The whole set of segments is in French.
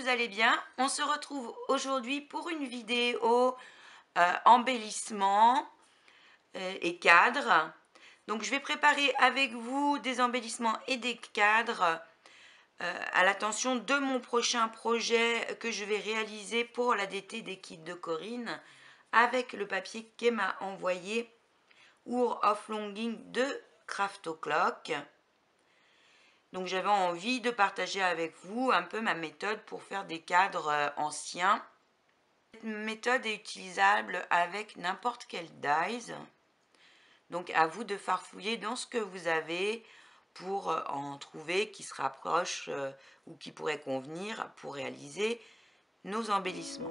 vous allez bien. On se retrouve aujourd'hui pour une vidéo embellissement et cadre. Donc je vais préparer avec vous des embellissements et des cadres à l'attention de mon prochain projet que je vais réaliser pour la DT des kits de Corinne avec le papier qu'elle m'a envoyé Our of Longing de Craft Clock. Donc j'avais envie de partager avec vous un peu ma méthode pour faire des cadres anciens. Cette méthode est utilisable avec n'importe quel dies. Donc à vous de farfouiller dans ce que vous avez pour en trouver qui se rapproche ou qui pourrait convenir pour réaliser nos embellissements.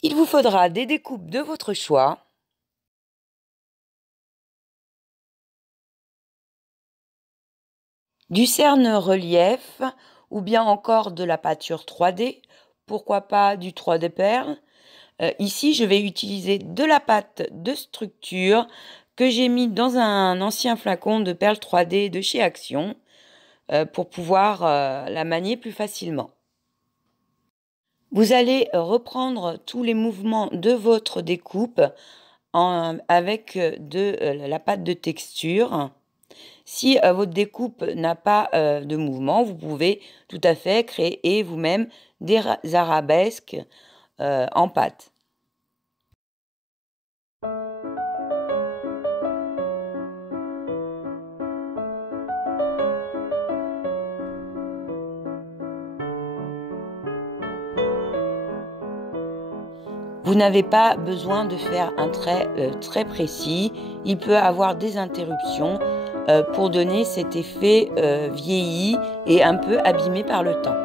Il vous faudra des découpes de votre choix. Du cerne-relief ou bien encore de la pâture 3D, pourquoi pas du 3D perle. Ici, je vais utiliser de la pâte de structure que j'ai mis dans un ancien flacon de perles 3D de chez Action pour pouvoir la manier plus facilement. Vous allez reprendre tous les mouvements de votre découpe avec de la pâte de texture. Si votre découpe n'a pas de mouvement, vous pouvez tout à fait créer vous-même des arabesques en pâte. Vous n'avez pas besoin de faire un trait très précis. Il peut avoir des interruptions pour donner cet effet vieilli et un peu abîmé par le temps.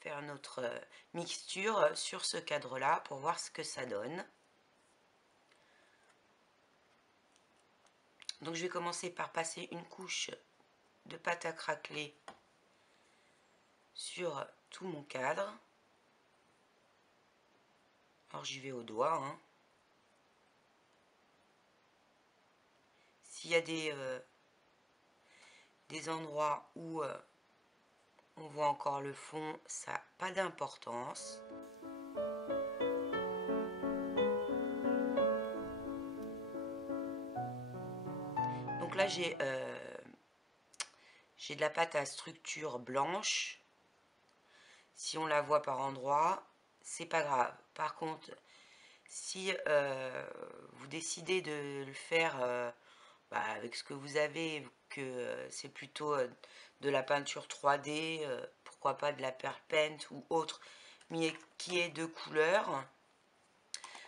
Faire notre mixture sur ce cadre-là pour voir ce que ça donne. Donc je vais commencer par passer une couche de pâte à craqueler sur tout mon cadre. Alors j'y vais au doigt. S'il y a des endroits où on voit encore le fond, ça n'a pas d'importance. Donc là j'ai de la pâte à structure blanche. Si on la voit par endroits, c'est pas grave. Par contre, si vous décidez de le faire avec ce que vous avez, que c'est plutôt de la peinture 3D, pourquoi pas de la perle paint ou autre, mais qui est de couleur,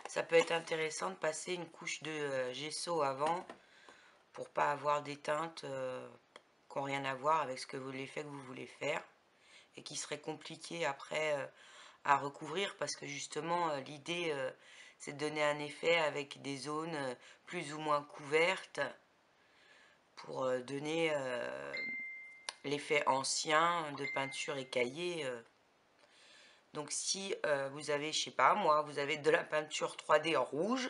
ça peut être intéressant de passer une couche de gesso avant pour pas avoir des teintes qui n'ont rien à voir avec ce que l'effet que vous voulez faire et qui serait compliqué après à recouvrir parce que justement l'idée c'est de donner un effet avec des zones plus ou moins couvertes pour donner l'effet ancien de peinture écaillée. Donc si vous avez, je sais pas moi, vous avez de la peinture 3D en rouge,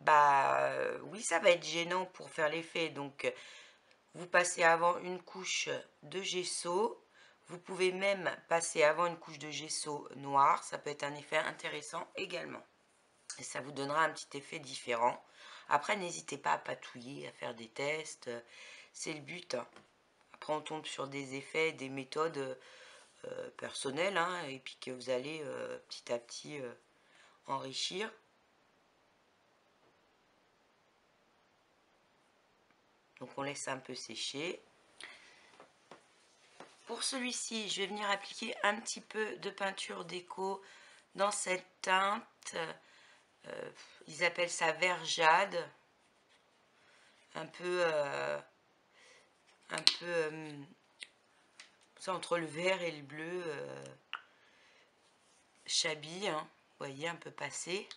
bah oui, ça va être gênant pour faire l'effet. Donc vous passez avant une couche de gesso. Vous pouvez même passer avant une couche de gesso noir. Ça peut être un effet intéressant également. Et ça vous donnera un petit effet différent. Après, n'hésitez pas à patouiller, à faire des tests. C'est le but. Après, on tombe sur des effets, des méthodes personnelles. Et puis que vous allez petit à petit enrichir. Donc, on laisse un peu sécher. Pour celui-ci, je vais venir appliquer un petit peu de peinture déco dans cette teinte ils appellent ça vert jade, un peu, c'est entre le vert et le bleu, chablis, hein, vous voyez, un peu passé.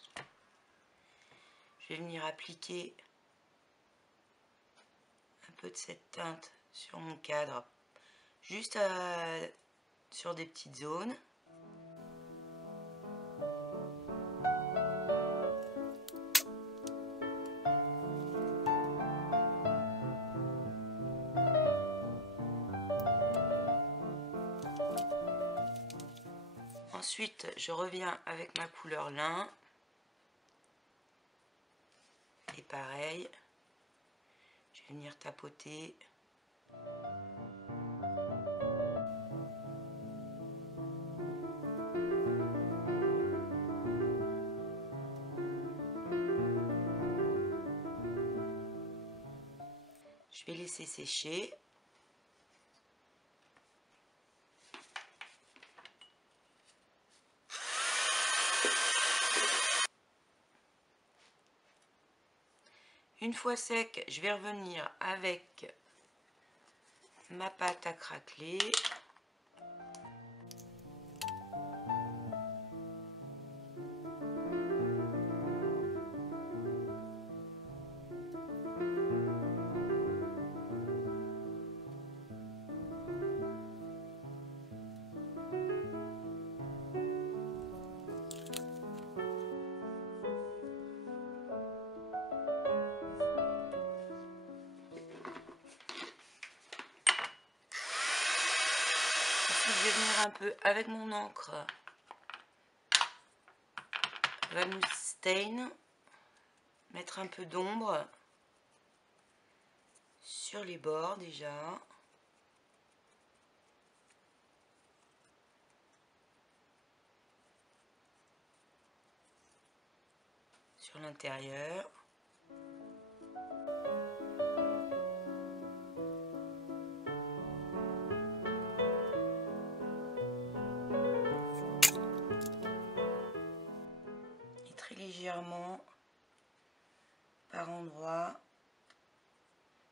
Je vais venir appliquer un peu de cette teinte sur mon cadre, juste sur des petites zones. Ensuite, je reviens avec ma couleur lin. Et pareil, je vais venir tapoter. Je vais laisser sécher. Une fois sec, je vais revenir avec ma pâte à craqueler. Je vais venir un peu avec mon encre Van Stain, mettre un peu d'ombre sur les bords déjà. Sur l'intérieur. Légèrement par endroits,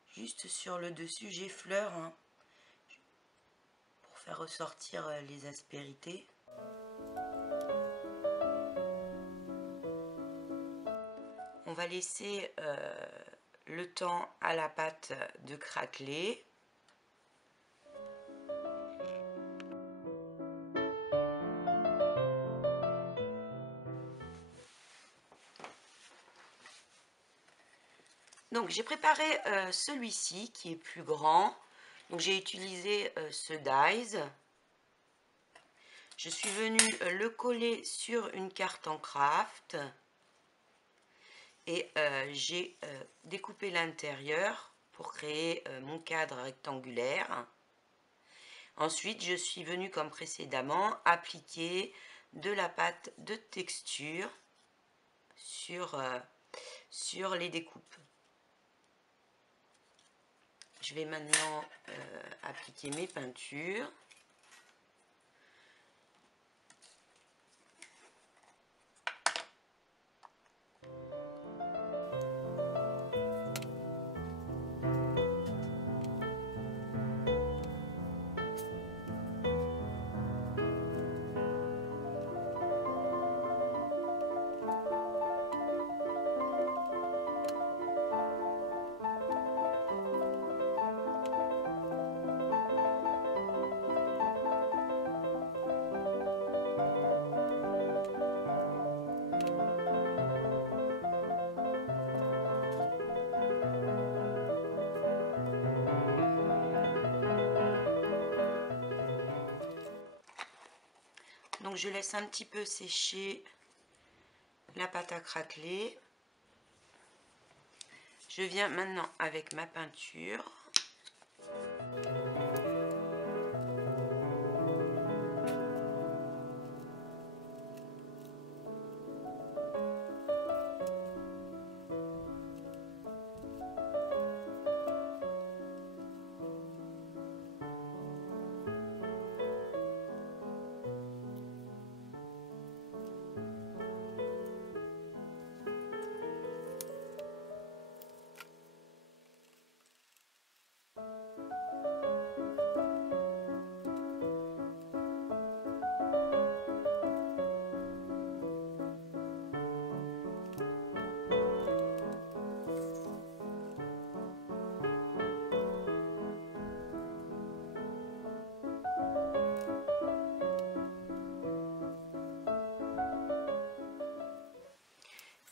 juste sur le dessus j'effleure, hein, pour faire ressortir les aspérités. On va laisser le temps à la pâte de craqueler. Donc j'ai préparé celui-ci qui est plus grand. Donc j'ai utilisé ce dies. Je suis venue le coller sur une carte en craft. Et j'ai découpé l'intérieur pour créer mon cadre rectangulaire. Ensuite, je suis venue comme précédemment appliquer de la pâte de texture sur les découpes. Je vais maintenant appliquer mes peintures. Donc je laisse un petit peu sécher la pâte à craqueler. Je viens maintenant avec ma peinture.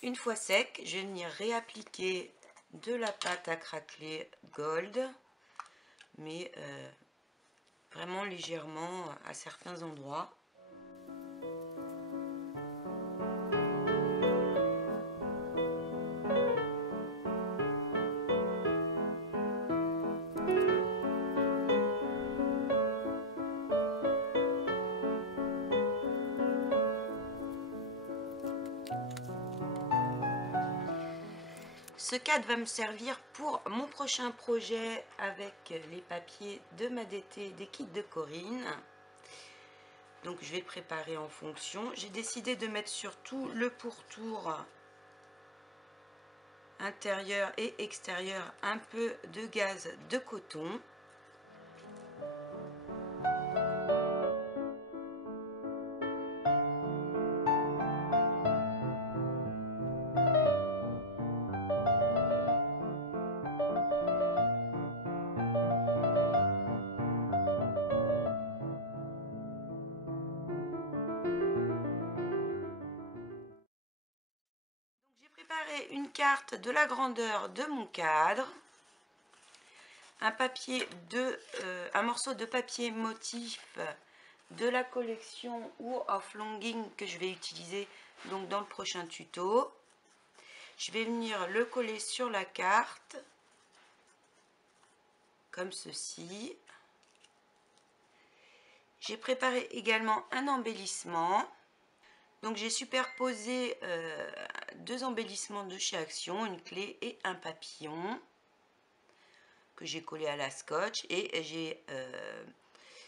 Une fois sec, je vais venir réappliquer de la pâte à craqueler Gold, mais vraiment légèrement à certains endroits. Ce cadre va me servir pour mon prochain projet avec les papiers de ma DT des kits de Corinne. Donc je vais le préparer en fonction. J'ai décidé de mettre surtout le pourtour intérieur et extérieur un peu de gaze de coton. J'ai préparé une carte de la grandeur de mon cadre, un morceau de papier motif de la collection War of Longing que je vais utiliser donc dans le prochain tuto. Je vais venir le coller sur la carte comme ceci. J'ai préparé également un embellissement. Donc j'ai superposé deux embellissements de chez Action, une clé et un papillon que j'ai collé à la scotch, et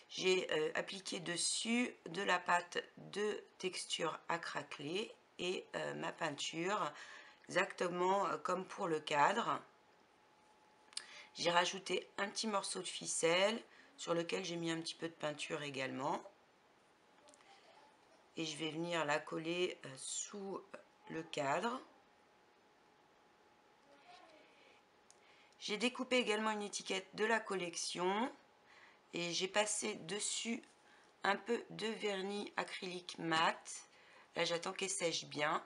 j'ai appliqué dessus de la pâte de texture à craqueler et ma peinture exactement comme pour le cadre. J'ai rajouté un petit morceau de ficelle sur lequel j'ai mis un petit peu de peinture également. Et je vais venir la coller sous le cadre. J'ai découpé également une étiquette de la collection et j'ai passé dessus un peu de vernis acrylique mat. Là, j'attends qu'elle sèche bien.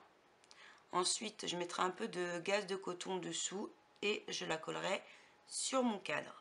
Ensuite, je mettrai un peu de gaze de coton dessous et je la collerai sur mon cadre.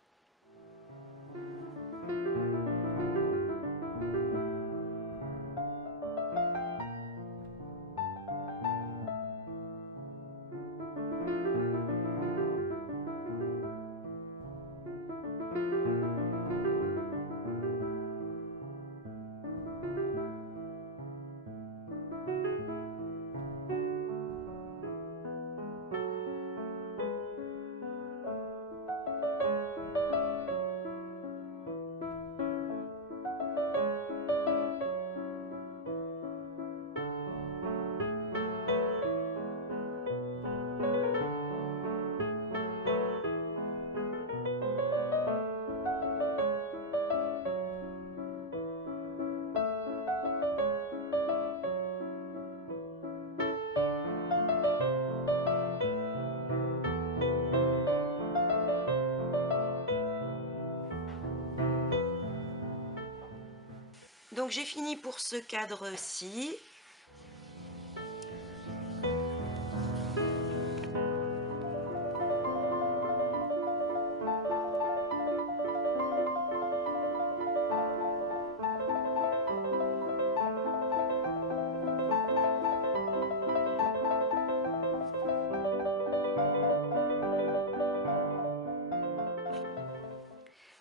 Donc j'ai fini pour ce cadre-ci.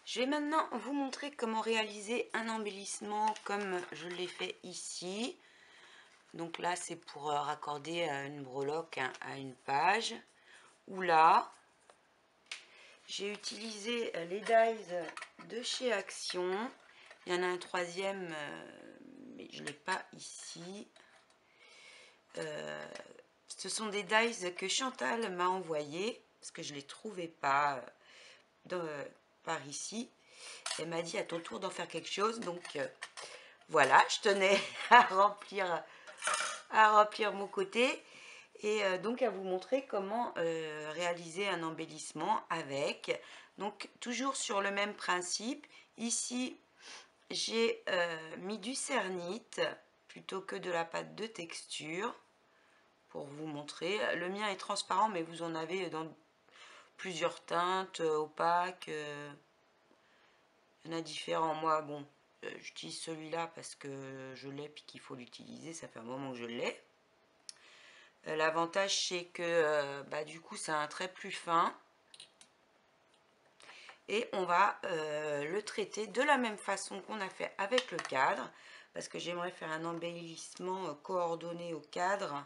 Je vais maintenant vous montrer comment réaliser un embellissement comme je l'ai fait ici. Donc là, c'est pour raccorder une breloque à une page. Ou là, j'ai utilisé les dies de chez Action. Il y en a un troisième, mais je ne l'ai pas ici. Ce sont des dies que Chantal m'a envoyés parce que je ne les trouvais pas par ici. Elle m'a dit à ton tour d'en faire quelque chose. Donc voilà, je tenais à remplir mon côté. Et donc à vous montrer comment réaliser un embellissement avec. Donc toujours sur le même principe. Ici, j'ai mis du cernite plutôt que de la pâte de texture. pour vous montrer. Le mien est transparent, mais vous en avez dans plusieurs teintes, opaques. Il y en a différents. Moi, bon, j'utilise celui-là parce que je l'ai puis qu'il faut l'utiliser. Ça fait un moment que je l'ai. L'avantage, c'est que du coup, c'est un trait plus fin. Et on va le traiter de la même façon qu'on a fait avec le cadre, parce que j'aimerais faire un embellissement coordonné au cadre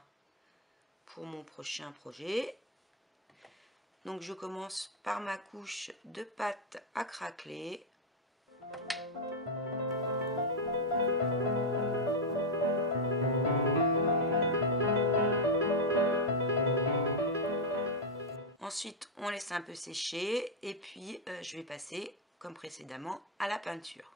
pour mon prochain projet. Donc je commence par ma couche de pâte à craqueler. Ensuite, on laisse un peu sécher et puis je vais passer, comme précédemment, à la peinture.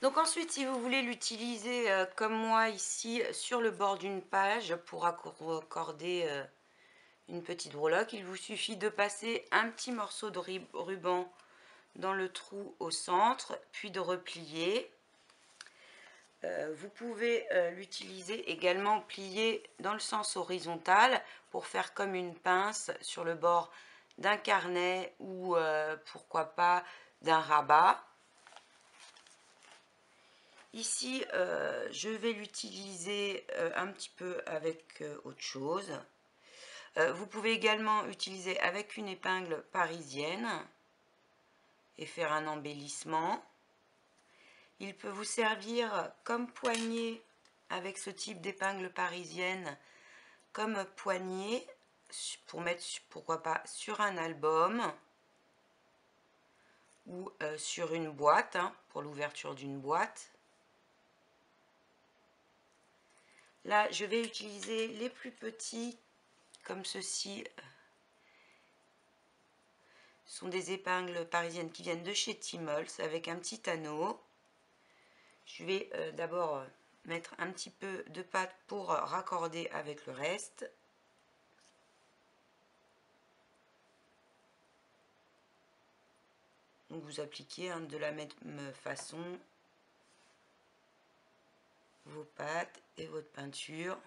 Donc ensuite, si vous voulez l'utiliser comme moi ici sur le bord d'une page pour accorder une petite breloque, il vous suffit de passer un petit morceau de ruban dans le trou au centre, puis de replier. Vous pouvez l'utiliser également plié dans le sens horizontal pour faire comme une pince sur le bord d'un carnet ou pourquoi pas d'un rabat. Ici, je vais l'utiliser un petit peu avec autre chose. Vous pouvez également utiliser avec une épingle parisienne et faire un embellissement. Il peut vous servir comme poignée avec ce type d'épingle parisienne, comme poignée pour mettre, pourquoi pas, sur un album ou sur une boîte, pour l'ouverture d'une boîte. Là, je vais utiliser les plus petits, comme ceci. Ce sont des épingles parisiennes qui viennent de chez Timols avec un petit anneau. Je vais d'abord mettre un petit peu de pâte pour raccorder avec le reste. Donc vous appliquez de la même façon vos pâtes et votre peinture.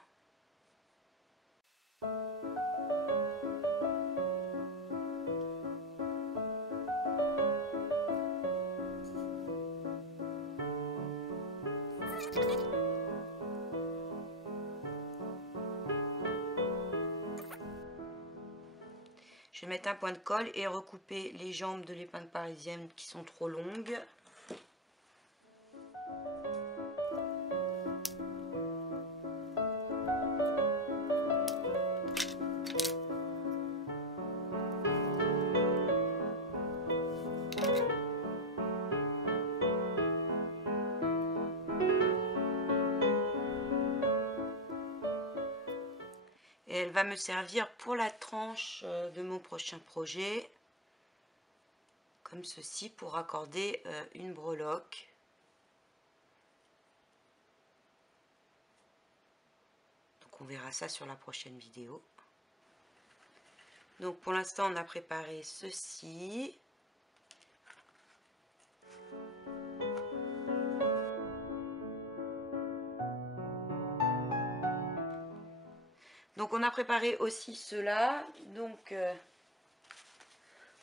Je vais mettre un point de colle et recouper les jambes de l'épingle parisienne qui sont trop longues. Et elle va me servir pour la tranche de mon prochain projet, comme ceci, pour accorder une breloque. Donc on verra ça sur la prochaine vidéo. Donc pour l'instant on a préparé ceci. Donc on a préparé aussi cela. Donc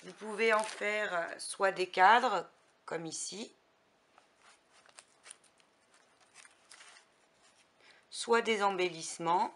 vous pouvez en faire soit des cadres, comme ici, soit des embellissements.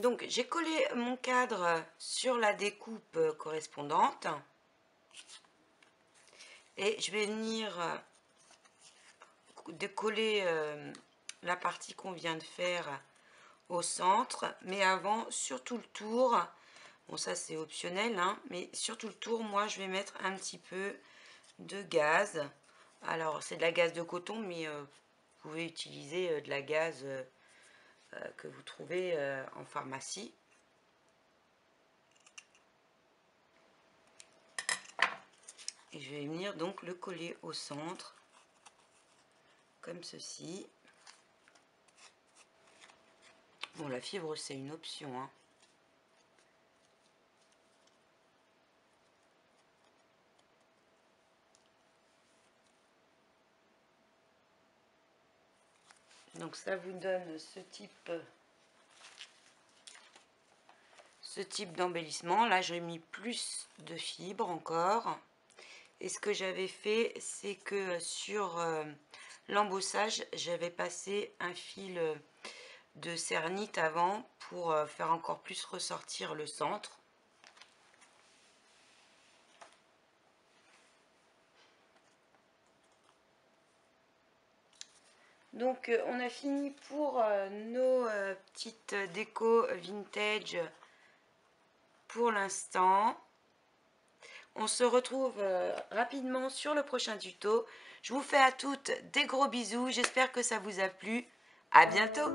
Donc j'ai collé mon cadre sur la découpe correspondante et je vais venir décoller la partie qu'on vient de faire au centre, mais avant sur tout le tour, bon ça c'est optionnel, hein, mais sur tout le tour moi je vais mettre un petit peu de gaze. Alors c'est de la gaze de coton, mais vous pouvez utiliser de la gaze que vous trouvez en pharmacie. Et je vais venir donc le coller au centre, comme ceci. Bon, la fibre, c'est une option, hein. Donc ça vous donne ce type d'embellissement. Là, j'ai mis plus de fibres encore. Et ce que j'avais fait, c'est que sur l'embossage, j'avais passé un fil de cernite avant pour faire encore plus ressortir le centre. Donc on a fini pour nos petites décos vintage pour l'instant. On se retrouve rapidement sur le prochain tuto. Je vous fais à toutes des gros bisous. J'espère que ça vous a plu. À bientôt!